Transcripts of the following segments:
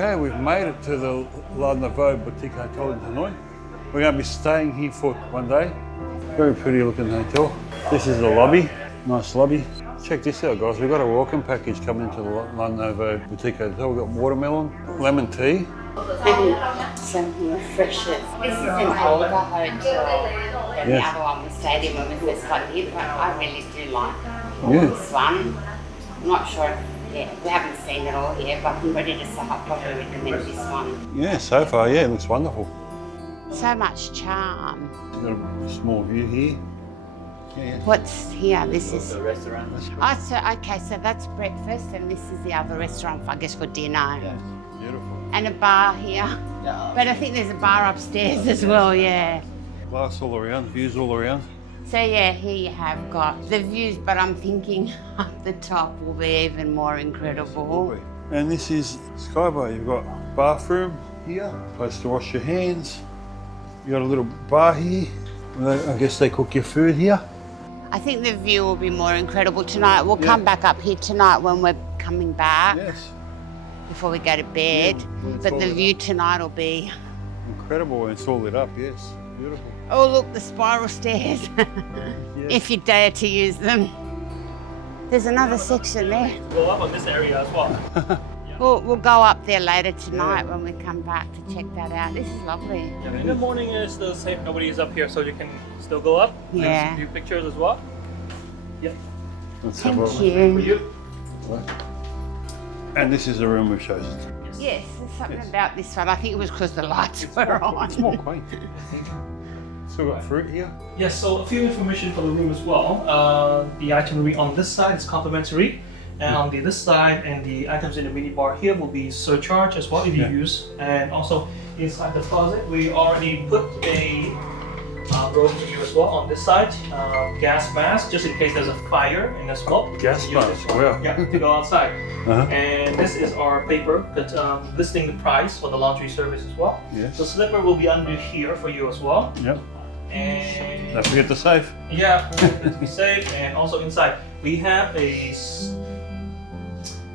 Okay, we've made it to the La Nouveau Boutique Hotel in Hanoi. We're going to be staying here for one day. Very pretty looking hotel. This is the lobby, nice lobby. Check this out, guys. We've got a welcome package coming into the La Nouveau Boutique Hotel. We've got watermelon, lemon tea. And some refreshers. This is an older hotel than the other one we stayed in when we first got here, but I really do like this one. I'm not sure if we haven't seen it all here, but I'm ready to say I'll probably recommend this one. Yeah, so far, yeah, it looks wonderful. So much charm. We've got a small view here. Yeah. What's here? This is the restaurant. oh, so okay, so that's breakfast, and this is the other restaurant, I guess, for dinner. Yes. Beautiful. And a bar here. Yeah. But I think there's a bar upstairs as well, yeah. Glass all around, views all around. So yeah, here you have got the views, but I'm thinking up the top will be even more incredible. Lovely. And this is Skybar. You've got bathroom here, place to wash your hands. You got a little bar here. I guess they cook your food here. I think the view will be more incredible tonight. We'll come back up here tonight when we're coming back Yes. before we go to bed. Yeah, but the view tonight will be... Incredible, and it's all lit up, yes. Beautiful. Oh, look, the spiral stairs, if you dare to use them. There's another section there. Go up on this area as well. We'll go up there later tonight when we come back to check that out. This is lovely. Yeah, in the morning it's still safe. Nobody is up here, so you can still go up. Yeah. Take a few pictures as well. Yep. Let's have Thank a For you. you. look. And this is the room we've chosen. Yes, there's something about this one. I think it was because the lights were on. It's more quaint. Still got fruit here. Yes, so a few information for the room as well. The itinerary on this side is complimentary. And on this side, and the items in the mini bar here will be surcharge as well if you use. And also inside the closet, we already put a room for you as well on this side. Gas mask, just in case there's a fire in the smoke. Gas You can use mask, this one, wow. Yeah, to go outside. Uh-huh. And this is our paper that listing the price for the laundry service as well. Yes. So slipper will be under here for you as well. Yep. And Don't forget the safe. yeah, to be safe. And also inside, we have a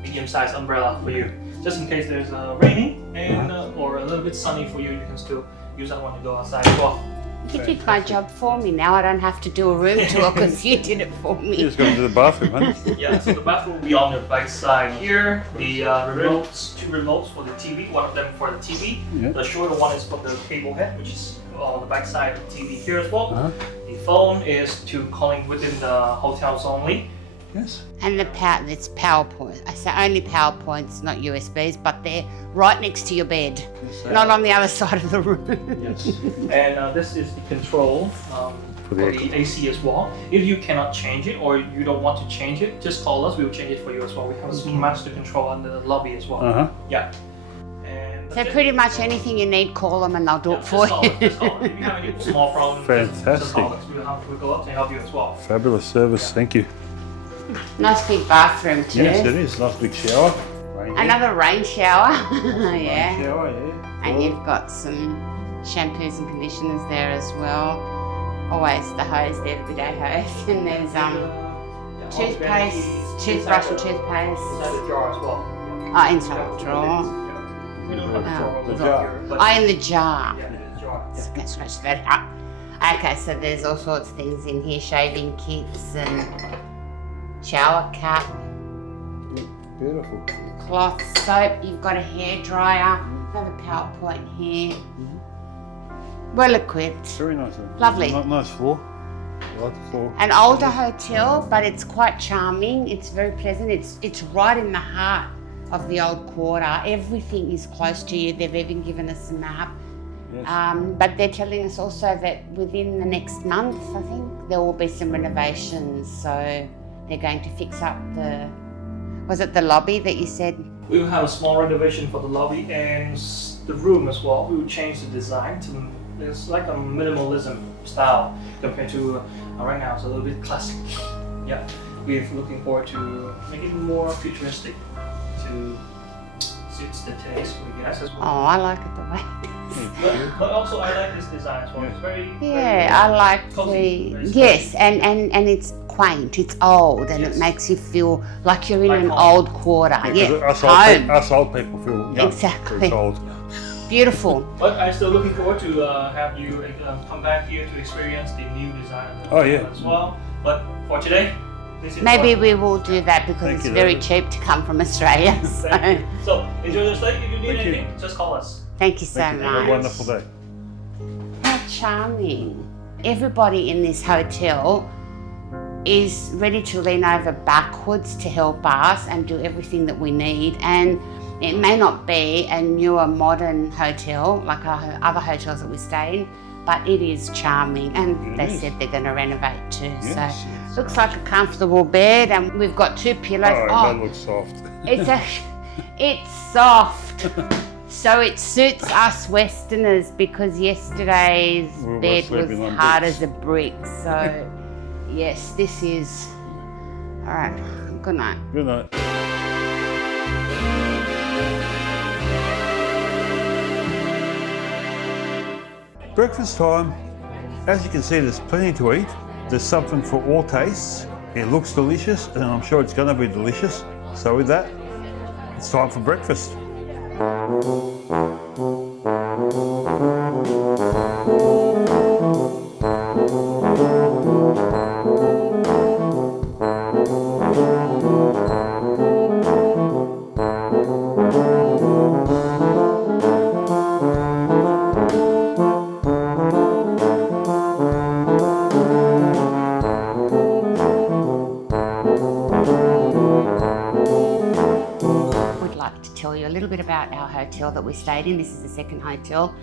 medium-sized umbrella for you, just in case there's raining and or a little bit sunny for you. You can still use that one to go outside as well. You did my job for me. Now I don't have to do a room tour because you did it for You me. just got to the bathroom, huh? Yeah, so the bathroom will be on the right side here. The remotes, two remotes for the TV, one of them for the TV. Yeah. The shorter one is for the cable head, which is on the back side of the TV here as well. Uh-huh. The phone is to calling within the hotels only. Yes. And it's PowerPoint. I say only PowerPoints, not USBs, but they're right next to your bed, not on the other side of the room. Yes. And this is the control for the AC as well. If you cannot change it or you don't want to change it, just call us. We will change it for you as well. We have a master control under the lobby as well. Uh-huh. Yeah. And So that's it. pretty much anything you need, call them and they'll do Yeah, it for just call us, you. just call us. If you have any small problems, just Fantastic. call us. We'll go up to help you as well. Fabulous service, thank you. Nice big bathroom too. Yes, it is. Nice big shower. Rain Another rain shower. Rain Yeah. shower, yeah. And you've got some shampoos and conditioners there as well. Always the hose there, the bidet hose. And there's toothpaste, toothbrush and toothpaste. Inside the jar as well. Oh, inside the drawer. We don't have a drawer The over jar. here, but Oh, in the jar. yeah, in the jar. So I can scratch that up. Okay, so there's all sorts of things in here, shaving kits and shower cap, Beautiful. cloth, soap. You've got a hair dryer, another PowerPoint here. Well equipped. Very nice. Lovely. Nice floor. I like the floor. An older hotel, but it's quite charming. It's very pleasant. It's right in the heart of the old quarter. Everything is close to you. They've even given us a map. Yes. But they're telling us also that within the next month, I think, there will be some renovations. So they're going to fix up was it the lobby that you said? We will have a small renovation for the lobby and the room as well. We will change the design to it's like a minimalism style compared to right now. It's a little bit classic. Yeah, we're looking forward to make it more futuristic to suits the taste for the guests as well. Oh, I like it the way it is. But also I like this design as well. It's very Yeah, I like cozy, the very yes, cozy. and it's quaint. It's old, and Yes. it makes you feel like you're in Like an home. old quarter. Yeah, Us home. old people feel young. Exactly. It's old. Beautiful. But I'm still looking forward to have you come back here to experience the new design of the Oh, yeah. hotel as well. But for today, this is Maybe all. we will do that because Thank it's you, very David. cheap to come from Australia. So, Thank you. So enjoy your stay. If you need Thank you. anything, just call us. thank you so Thank you. Have a much. wonderful day. How charming. Everybody in this hotel is ready to lean over backwards to help us and do everything that we need. And it may not be a newer modern hotel like our other hotels that we stay in, but it is charming. And It they is. said they're going to renovate too. Yes, So yes. looks like a comfortable bed, and we've got 2 pillows. Oh, that looks soft. It's soft. So it suits us Westerners because yesterday's We were bed was sleeping on hard bricks. as a brick. So yes, this is all right. Good night. Good night. Breakfast time. As you can see, there's plenty to eat. There's something for all tastes. It looks delicious, and I'm sure it's going to be delicious. So with that, it's time for breakfast. Would like to tell you a little bit about our hotel that we stayed in. This is the second hotel.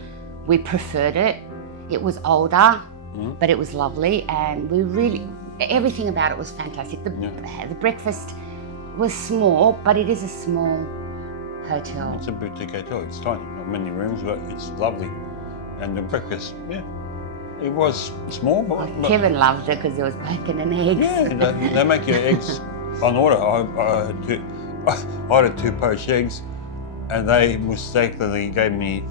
We preferred it. It was older, but it was lovely, and we really everything about it was fantastic. The breakfast was small, but it is a small hotel. It's a boutique hotel. It's tiny, not many rooms, but it's lovely. And the breakfast, yeah, it was small, but Kevin loved it because there was bacon and eggs. yeah, they make your eggs on order. I had 2 poached eggs, and they mistakenly gave me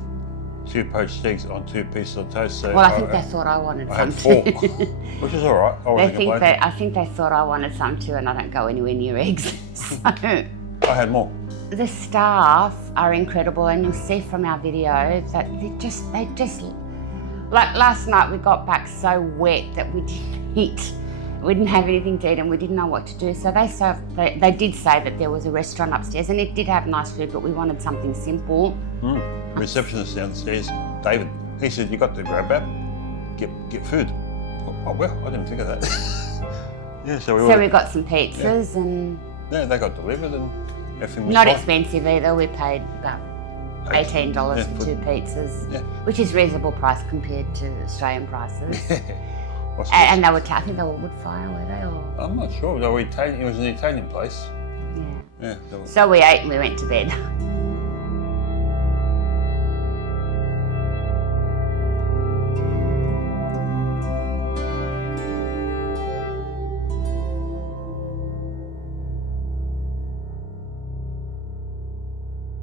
2 poached eggs on 2 pieces of toast. So Well, I think they thought I wanted I some had 4, too. which is all right. I I wasn't complaining. think they thought I wanted some too, and I don't go anywhere near eggs. So I had more. the staff are incredible, and you'll see from our video that they just like last night we got back so wet that we didn't eat. We didn't have anything to eat and we didn't know what to do. So they did say that there was a restaurant upstairs and it did have nice food, but we wanted something simple. Receptionist downstairs, David. He said, "You got the grab app. Get food." Oh well, I didn't think of that. Yeah, so So we got some pizzas and yeah, they got delivered and everything was not fine. expensive either. We paid about $18 Yeah, for 2 pizzas, Yeah. which is reasonable price compared to Australian prices. What's And this? they were, I think they were wood fire, were they? Or I'm not sure. They were Italian. It was an Italian place. yeah. Yeah. They were, So we ate and we went to bed.